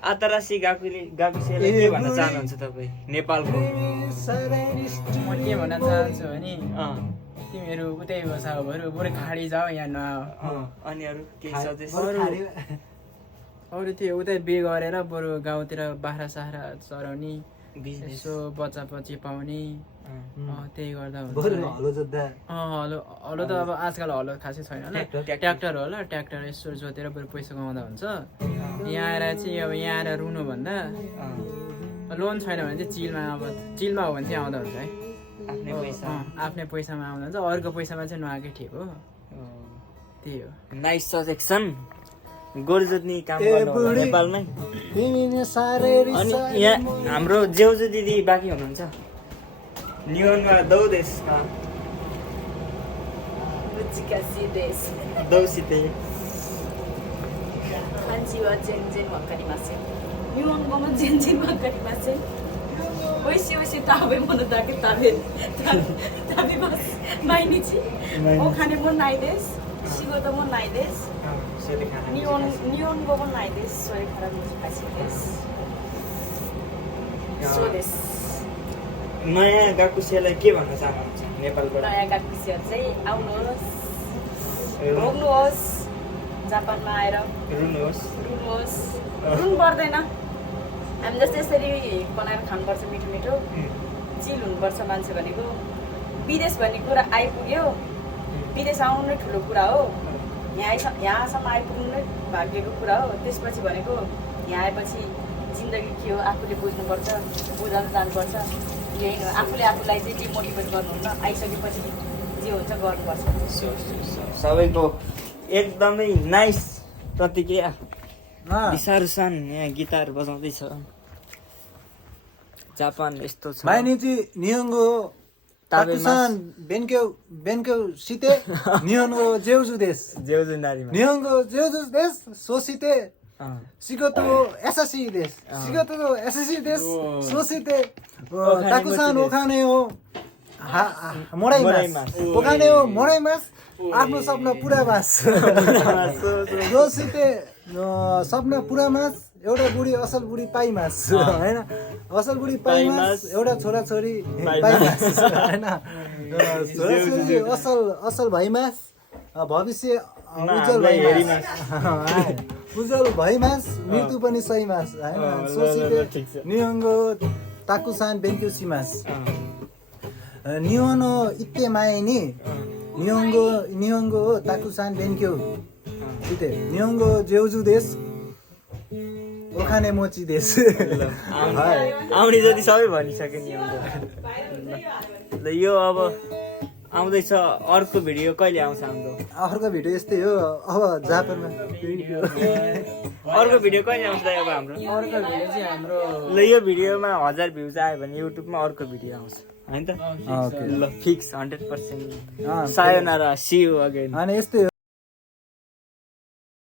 आतरासी गाकुसेलाई के भन्न चाहनुहुन्छ तपाईँ नेपालको? म के भन्न चाहन्छु भने तिमीहरू उतै बसा बरु खाडी जाऊ यहाँ नआऊ। अनि अरू केही सजेस्ट? अरू त्यो उतै बे गरेर बरु गाउँतिर बाख्रा साख्रा चराउने यसो बच्चा बच्ची पाउने त्यही गर्दा हुन्छ। हलो त अब आजकल हलो खासै छैन होला, ट्र्याक्टर होला, ट्र्याक्टर यसो जोतेर बरु पैसा कमाउँदा हुन्छ। यहाँ आएर चाहिँ अब यहाँ आएर रुनुभन्दा लोन छैन भने चाहिँ चिलमा हो भने चाहिँ आउँदा हुन्छ है। आफ्नै पैसामा आउँदा हुन्छ, अरूको पैसामा चाहिँ नआएकै ठिक हो। त्यही हो। नाइस सजेक्सन। गोरु जोत्ने काम गर्नु नेपालमै। अनि यहाँ हाम्रो जेउजू दिदी बाँकी हुनुहुन्छ नियोनमा दौदेशमा दौसिते 感じは全然わかりません。日本語も全然わかりません。美味しい美味しい食べ物だけ食べます。毎日。お金もないです。仕事もないです。日本語もないです。それから難しいです。そうです。 नयाँ गाकुसेलाई के भन्न चाहनुहुन्छ नेपालबाट? नयाँ गाकुसे चाहिँ आउनुहोस्, भोग्नुहोस्, जापानमा आएर रुनुहोस्। रुनु पर्दैन। हामी जस्तै यसरी बनाएर खानुपर्छ मिठो मिठो, चिल हुनुपर्छ मान्छे भनेको। विदेश भन्ने कुरा आइपुग्यो, विदेश आउनु नै ठुलो कुरा हो। यहाँसम्म आइपुग्नु नै भाग्यको कुरा हो। त्यसपछि भनेको यहाँ आएपछि जिन्दगी के हो आफूले बुझ्नुपर्छ, बुझाउन जानुपर्छ। यही हो, आफूले आफूलाई चाहिँ डिमोटिभेट गर्नुहुन्न, आइसकेपछि जे हुन्छ गर्नुपर्छ। सबैको एकदमै नाइस प्रतिक्रिया। विशारुसान यहाँ गिटार बजाउँदैछ। जापान यस्तो छ। माइनिची नियोंगो ताकुसान बेन्क्यो सिते नियोंगो जेउजु देश जेउजु नारीमा नियोंगो जेउजु देश सोसिते सिगोतो एसएससी देश सिगोतो एसएससी देश सोसिते ताकुसान ओखाने हो मोराइमास ओखाने हो मोराइमास आफ्नो सपना पुरा मास सोसिते सपना पुरा मास एउटा बुढी असल बुढी पाइमास हैन असल बुढी पाइमास एउटा छोरा छोरी पाइमास हैन छोरा छोरी असल भइमास भविष्य उज्जवल भइमास उज्जवल भइमास मृत्यु पनि सही मास हैन सोसिते नियोंगो ताकुसान बेन्क्यु सिमास नियोनो इत्ते माइनी नियोंगो ताकुसान बेन्क्यु सिते नियोंगो जेउजु देश ओखाने मोची देश आउने जति सबै भनिसक्यो नि ल यो अब आउँदैछ अर्को भिडियो कहिले आउँछ हाम्रो? अर्को भिडियो यस्तै हो अब जापानमा अर्को भिडियो कहिले आउँछ अब हाम्रो? अर्को भिडियो चाहिँ हाम्रो ल यो भिडियोमा 1000 भ्युज आयो भने युट्युबमा अर्को भिडियो आउँछ हैन त? ओके ल fix 100%। Sayonara see you again. अनि यस्तै हो।